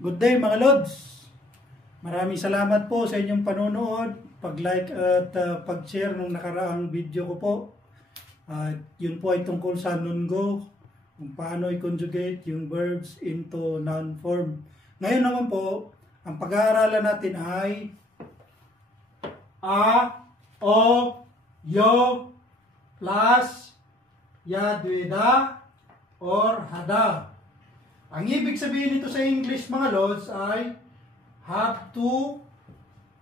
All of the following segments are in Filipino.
Good day mga Lods! Maraming salamat po sa inyong panonood, pag-like at pag-share ng nakaraang video ko po. Yun po ay tungkol sa nungo, kung paano i-conjugate yung verbs into noun form. Ngayon naman po, ang pag-aaralan natin ay a, o, yo, plus, ya, dueda, or hada. Ang ibig sabihin nito sa English mga Lods ay have to,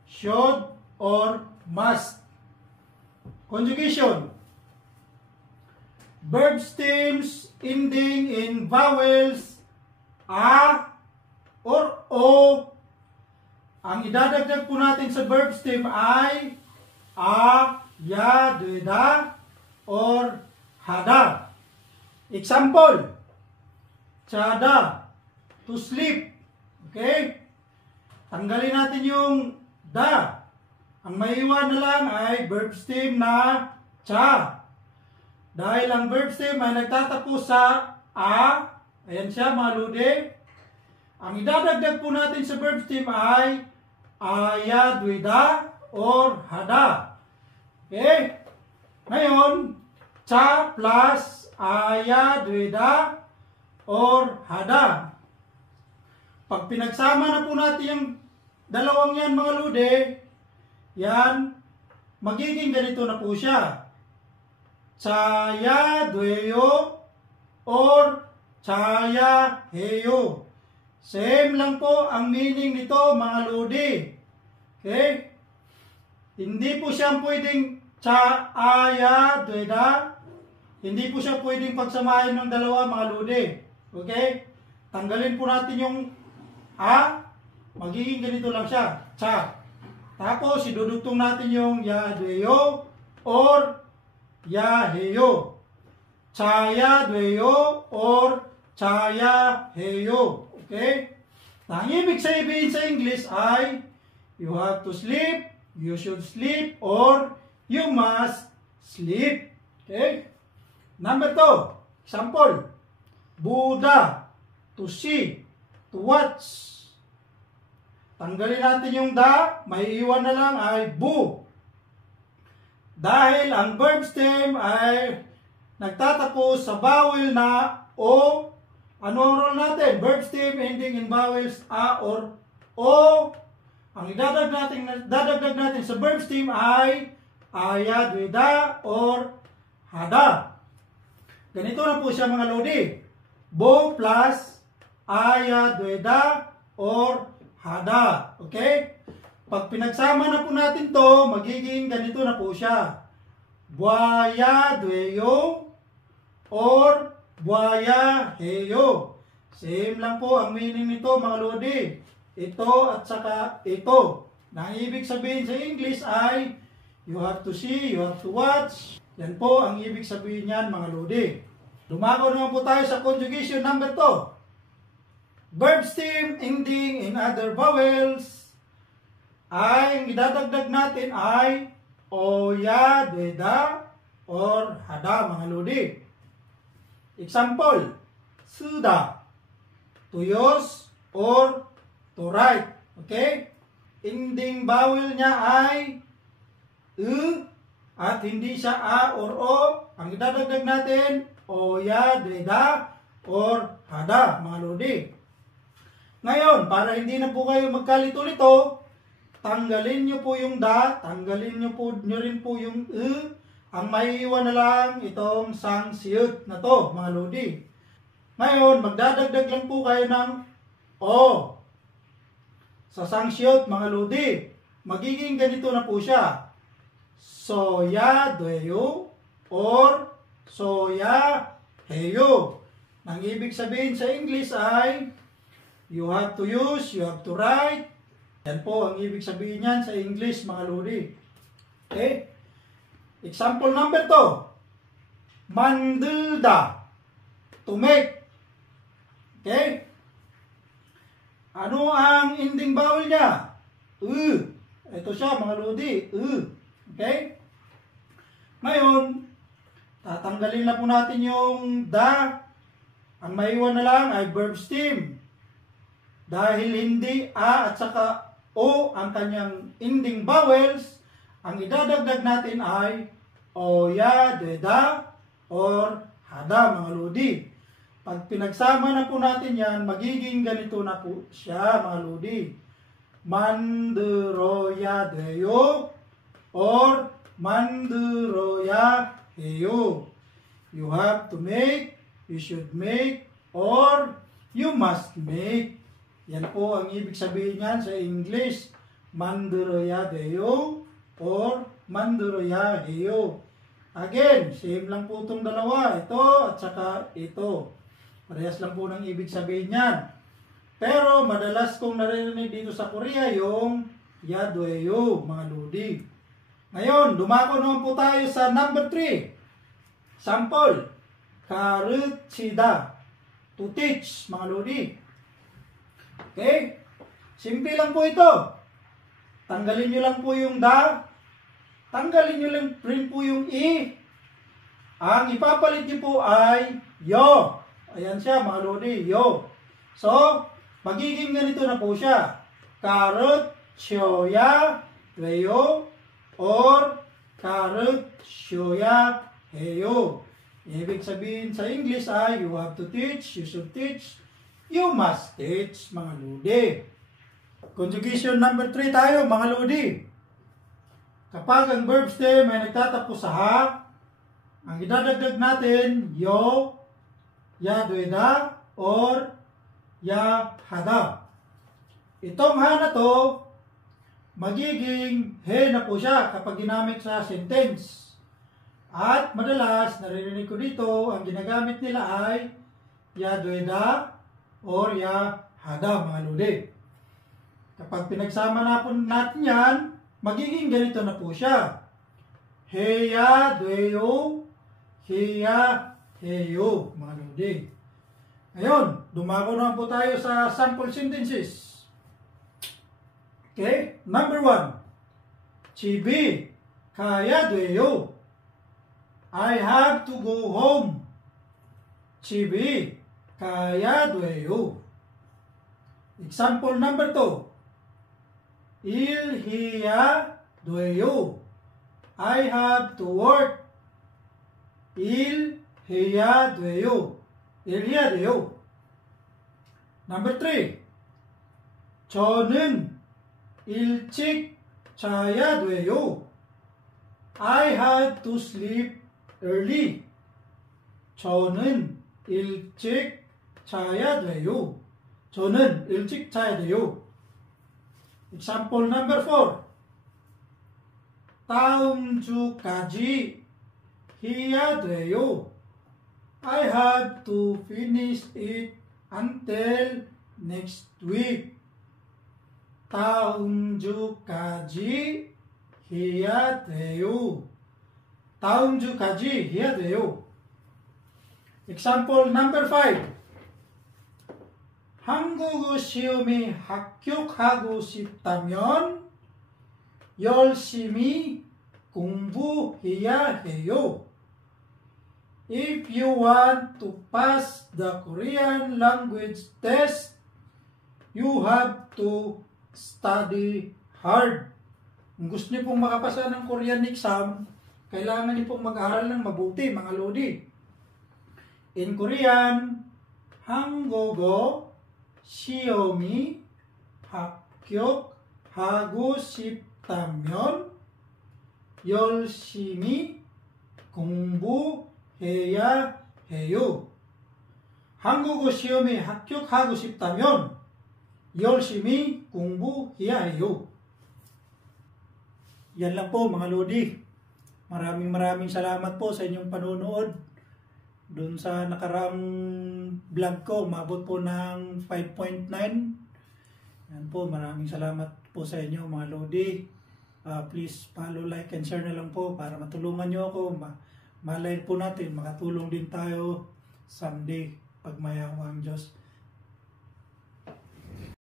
should, or must. Conjugation. Verb stems ending in vowels a or o. Ang idadagdag po natin sa verb stem ay a, ya, dueda, or hada. Example. Tsada, to sleep. Okay? Tanggalin natin yung da. Ang maiwan na lang ay verb stem na cha. Dahil ang verb stem ay nagtatapos sa a, ayan siya mga lode. Ang idadagdag po natin sa verb stem ay aya, dueda, or hada. Okay? Ngayon, cha plus aya, dueda, or hada. Pag pinagsama na po natin yung dalawang yan mga lude, yan, magiging ganito na po siya. Chaya, dueyo, or chaya, heyo. Same lang po ang meaning nito mga lude. Okay? Hindi po siya pwedeng chaya, dueda. Hindi po siya pwedeng pagsamahin ng dalawa mga lude. Okay? Tanggalin po natin yung a. Magiging ganito lang siya. Cha. Tapos, idudugtong natin yung ya, dueyo, or ya, heyo. Chaya, dueyo, or chaya, heyo. Okay? Ang ibig sabihin sa English ay you have to sleep, you should sleep, or you must sleep. Okay? Number 2. Example. Buddha, to see, to watch. Tanggalin natin yung da, may iwan na lang ay bu. Dahil ang verb stem ay nagtatapos sa vowel na o. Ano ang role natin? Verb stem ending in vowels a or o. Ang dadagdag natin sa verb stem ay aya, dueda, or hada. Ganito na po siya mga lodi. Bo plus aya, dueda, or hada. Okay? Pag pinagsama na po natin to, magiging ganito na po siya. Buaya, dueyo, or buaya, heyo. Same lang po ang meaning nito mga lodi. Ito at saka ito. Ang ibig sabihin sa English ay you have to see, you have to watch. Yan po ang ibig sabihin niyan mga lodi. Dumako naman po tayo sa conjugation number 2. Verb stem ending in other vowels ay ang idadagdag natin ay oya, dueda, or hada mga lodi. Example, suda, to use, or to write. Okay? Ending vowel niya ay at hindi siya a or o. Ang idadagdag natin, oya, dueda, or hada, mga lodi. Ngayon, para hindi na po kayo magkalito-lito, tanggalin nyo po yung da, tanggalin nyo rin po yung ang maiiwan na lang itong sangsiyot na to, mga lodi. Ngayon, magdadagdag lang po kayo ng o. Sa sangsiyot, mga lodi, magiging ganito na po siya. Soya, dueyo, or soya, heyo. Ang ibig sabihin sa English ay you have to use, you have to write. Yan po ang ibig sabihin niyan sa English mga lodi. Okay? Example number 2. Mandilda, to make. Okay? Ano ang ending vowel niya? Ito siya mga lodi. Okay? Ngayon, tatanggalin na po natin yung da. Ang maiwan na lang ay verb stem. Dahil hindi A at saka O ang kanyang ending vowels, ang idadagdag natin ay oya, deda, or hada mga lodi. Pag pinagsama na po natin yan, magiging ganito na po siya mga lodi. Manderoya deyo or manderoya heyo. You have to make, you should make, or you must make. Yan po ang ibig sabihin niyan sa English. Manderoya deyo or manderoya heyo. Again, same lang po itong dalawa. Ito at saka ito. Parehas lang po ng ibig sabihin niyan. Pero madalas kong naririnig dito sa Korea yung yadweyo, mga lodi. Ngayon, dumako naman po tayo sa number 3. Sample. Karuchida. To teach, mga lodi. Okay? Simple lang po ito. Tanggalin nyo lang po yung da. Tanggalin nyo lang rin po yung i. Ang ipapalit nyo po ay yo. Ayan siya mga lodi, yo. So, magiging ganito na po siya. Karut, shoya, reyo, or karut, shoya, heyo. Ibig sabihin sa English ay you have to teach, you should teach, you must teach, mga lodi. Conjugation number 3 tayo, mga lodi. Kapag ang verb stem ay nagtatapos sa ha, ang idadagdag natin, yo, ya dueda, or ya hada. Itong ha na to, magiging he na po siya kapag ginamit sa sentence. At madalas, naririnig ko dito, ang ginagamit nila ay ya dueda or ya hada, mga lodi. Kapag pinagsama na po natin yan, magiging ganito na po siya. Heya dueyo, heya heyo, mga lodi. Ngayon, dumako naman po tayo sa sample sentences. Okay, number 1. Chibi, kaya deyo. I have to go home. Chibi, kaya deyo. Example number 2. Ilhiya deyo. I have to work. Ilhiya deyo. Ilhiya deyo. Number 3. 저는 일찍 자야 돼요. I had to sleep early. 저는 일찍 자야 돼요. 저는 일찍 자야 돼요. Example number 4. 다음 주까지 해야 돼요. I have to finish it until next week. 다음 주까지 해야 돼요. 다음 주까지 해야 돼요. Example number 5. 한국어 시험에 합격하고 싶다면 열심히 공부해야 해요. If you want to pass the Korean language test, you have to study hard. Kung gusto niyo pong makapasa ng Korean exam, kailangan niyo pong mag-aral ng mabuti, mga lodi. In Korean, 한국어 시험이 합격하고 싶다면 열심히 공부해야 해요. 한국어 시험에 합격하고 싶다면 열심히 공부해야 해요. Yan lang po mga lodi. Maraming salamat po sa inyong panonood. Doon sa nakaraang vlog ko, umabot po ng 5.9. Yan po, maraming salamat po sa inyo mga lodi. Please follow, like, and share na lang po para matulungan nyo ako. Malay po natin, makatulong din tayo someday pag mayawa ang Diyos.